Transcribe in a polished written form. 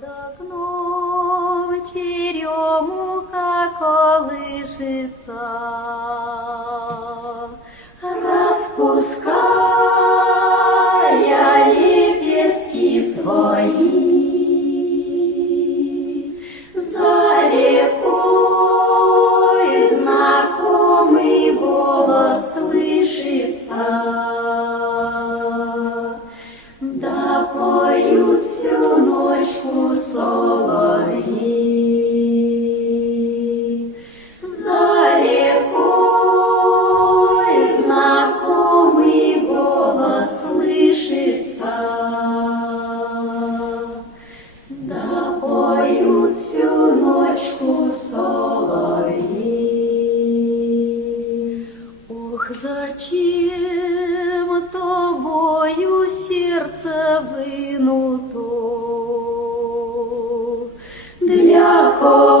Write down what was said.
Под окном черемуха колышется, распуская лепестки свои. За рекой знакомый голос слышится, да поют всю ночку соловьи. За рекой знакомый голос слышится, да поют всю ночку соловьи. Ох, зачем тобою сердце вынуто, для кого